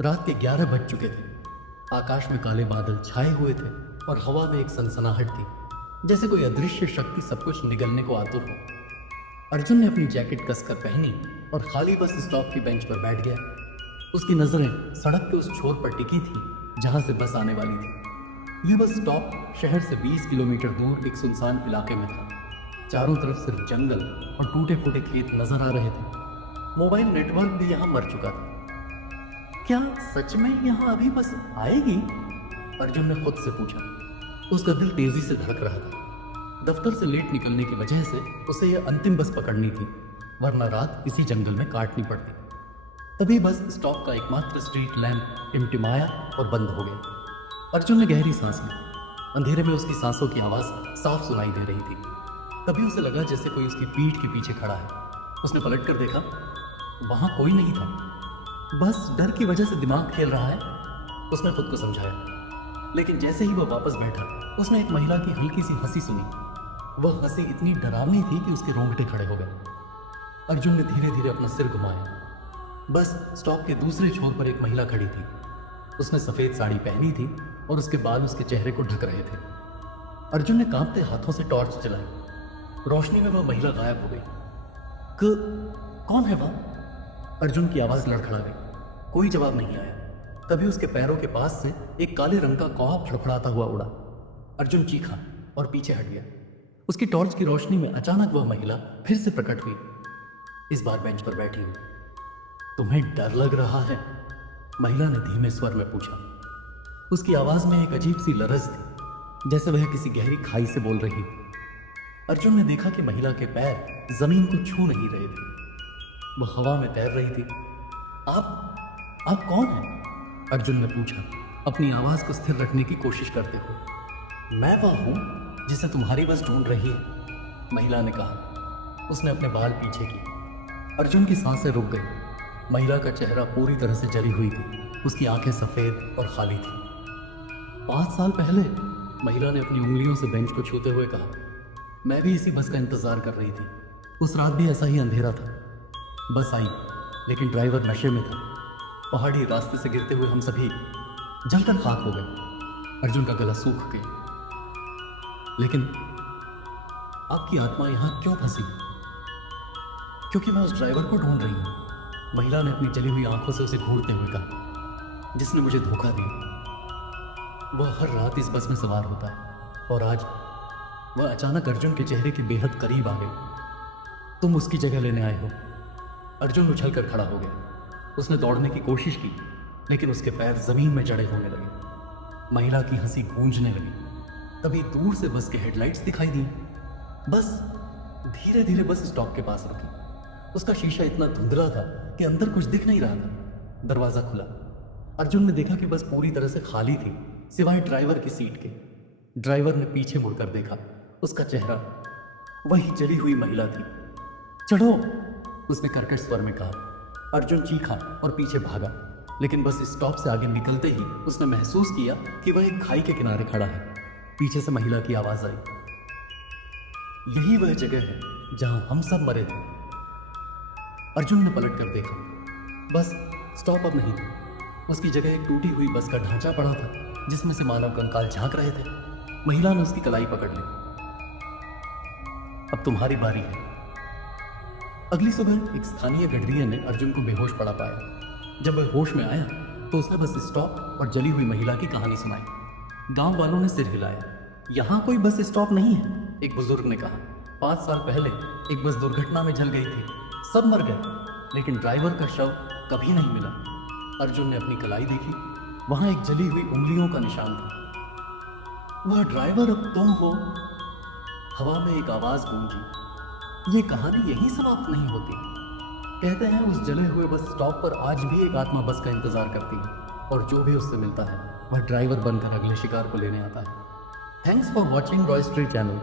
रात के 11 बज चुके थे। आकाश में काले बादल छाए हुए थे और हवा में एक सनसनाहट थी, जैसे कोई अदृश्य शक्ति सब कुछ निगलने को आतुर हो। अर्जुन ने अपनी जैकेट कसकर पहनी और खाली बस स्टॉप की बेंच पर बैठ गया। उसकी नजरें सड़क के उस छोर पर टिकी थी जहां से बस आने वाली थी। यह बस स्टॉप शहर से 20 किलोमीटर दूर एक सुनसान इलाके में था। चारों तरफ सिर्फ जंगल और टूटे फूटे खेत नजर आ रहे थे। मोबाइल नेटवर्क भी यहाँ मर चुका था। क्या सच में यहाँ अभी बस आएगी? अर्जुन ने खुद से पूछा। उसका दिल तेजी से धड़क रहा था। दफ्तर से लेट निकलने की वजह से उसे यह अंतिम बस पकड़नी थी, वरना रात इसी जंगल में काटनी पड़ती। तभी बस स्टॉप का एकमात्र स्ट्रीट लैंप टिमटिमाया और बंद हो गया। अर्जुन ने गहरी सांस ली। अंधेरे में उसकी सांसों की आवाज साफ सुनाई दे रही थी। तभी उसे लगा जैसे कोई उसकी पीठ के पीछे खड़ा है। उसने पलट कर देखा, वहां कोई नहीं था। बस डर की वजह से दिमाग खेल रहा है, उसने खुद को समझाया। लेकिन जैसे ही वह वापस बैठा, उसने एक महिला की हल्की सी हंसी सुनी। वह हंसी इतनी डरावनी थी कि उसके रोंगटे खड़े हो गए। अर्जुन ने धीरे धीरे अपना सिर घुमाया। बस स्टॉप के दूसरे छोर पर एक महिला खड़ी थी। उसने सफेद साड़ी पहनी थी और उसके बाल उसके चेहरे को ढक रहे थे। अर्जुन ने कांपते हाथों से टॉर्च जलाई। रोशनी में वह महिला गायब हो गई। कौन है वह? अर्जुन की आवाज लड़खड़ा गई। कोई जवाब नहीं आया। तभी उसके पैरों के पास से एक काले रंग का कौवा फड़फड़ाता हुआ उड़ा। अर्जुन चीखा और पीछे हट गया। उसकी टॉर्च की रोशनी में अचानक वह महिला फिर से प्रकट हुई, इस बार बेंच पर बैठी हुई। तुम्हें डर लग रहा है? महिला ने धीमे स्वर में पूछा। उसकी आवाज में एक अजीब सी लरज थी, जैसे वह किसी गहरी खाई से बोल रही हो। अर्जुन ने देखा कि महिला के पैर जमीन को छू नहीं रहे थे, वह हवा में तैर रही थी। आप कौन हैं? अर्जुन ने पूछा, अपनी आवाज को स्थिर रखने की कोशिश करते हुए। मैं वह हूं जिसे तुम्हारी बस ढूंढ रही है, महिला ने कहा। उसने अपने बाल पीछे किए। अर्जुन की सांसें रुक गई। महिला का चेहरा पूरी तरह से जली हुई थी। उसकी आंखें सफेद और खाली थी। 5 साल पहले, महिला ने अपनी उंगलियों से बेंच को छूते हुए कहा, मैं भी इसी बस का इंतजार कर रही थी। उस रात भी ऐसा ही अंधेरा था। बस आई, लेकिन ड्राइवर नशे में था। पहाड़ी रास्ते से गिरते हुए हम सभी जलकर खाक हो गए। अर्जुन का गला सूख गया। लेकिन आपकी आत्मा यहां क्यों फंसी? क्योंकि मैं उस ड्राइवर को ढूंढ रही हूं, महिला ने अपनी जली हुई आंखों से उसे घूरते हुए कहा, जिसने मुझे धोखा दिया। वह हर रात इस बस में सवार होता है और आज वह अचानक अर्जुन के चेहरे के बेहद करीब आ गई। तुम उसकी जगह लेने आए हो। अर्जुन उछल कर खड़ा हो गया। उसने दौड़ने की कोशिश की, लेकिन उसके पैर जमीन में जड़े होने लगे। महिला की हंसी गूंजने लगी। तभी दूर से बस के हेडलाइट्स दिखाई दी। बस धीरे धीरे बस स्टॉप के पास रुकी। उसका शीशा इतना धुंधला था कि अंदर कुछ दिख नहीं रहा था। दरवाजा खुला। अर्जुन ने देखा कि बस पूरी तरह से खाली थी, सिवाय ड्राइवर की सीट के। ड्राइवर ने पीछे मुड़कर देखा। उसका चेहरा वही जली हुई महिला थी। चढ़ो, उसने कर्कश स्वर में कहा। अर्जुन चीखा और पीछे भागा, लेकिन बस स्टॉप से आगे निकलते ही उसने महसूस किया कि वह एक खाई के किनारे खड़ा है। पीछे से महिला की आवाज आई, यही वह जगह है जहां हम सब मरे थे। अर्जुन ने पलट कर देखा। बस स्टॉप अब नहीं था। उसकी जगह एक टूटी हुई बस का ढांचा पड़ा था, जिसमें से मानव कंकाल झांक रहे थे। महिला ने उसकी कलाई पकड़ ली। अब तुम्हारी बारी है। अगली सुबह एक स्थानीय गडरिया ने अर्जुन को बेहोश पड़ा पाया। जब वह होश में आया तो उसने बस स्टॉप और जली हुई महिला की कहानी सुनाई। गांव वालों ने सिर हिलाया। यहाँ कोई बस स्टॉप नहीं है, एक बुजुर्ग ने कहा। 5 साल पहले एक बस दुर्घटना में जल गई थी। सब मर गए, लेकिन ड्राइवर का शव कभी नहीं मिला। अर्जुन ने अपनी कलाई देखी। वहां एक जली हुई उंगलियों का निशान था। वह ड्राइवर अब तुम हो। हवा में एक आवाज गूंजी, ये कहानी यहीं समाप्त नहीं होती। कहते हैं उस जले हुए बस स्टॉप पर आज भी एक आत्मा बस का इंतजार करती है, और जो भी उससे मिलता है वह ड्राइवर बनकर अगले शिकार को लेने आता है। Thanks for watching Roy street channel.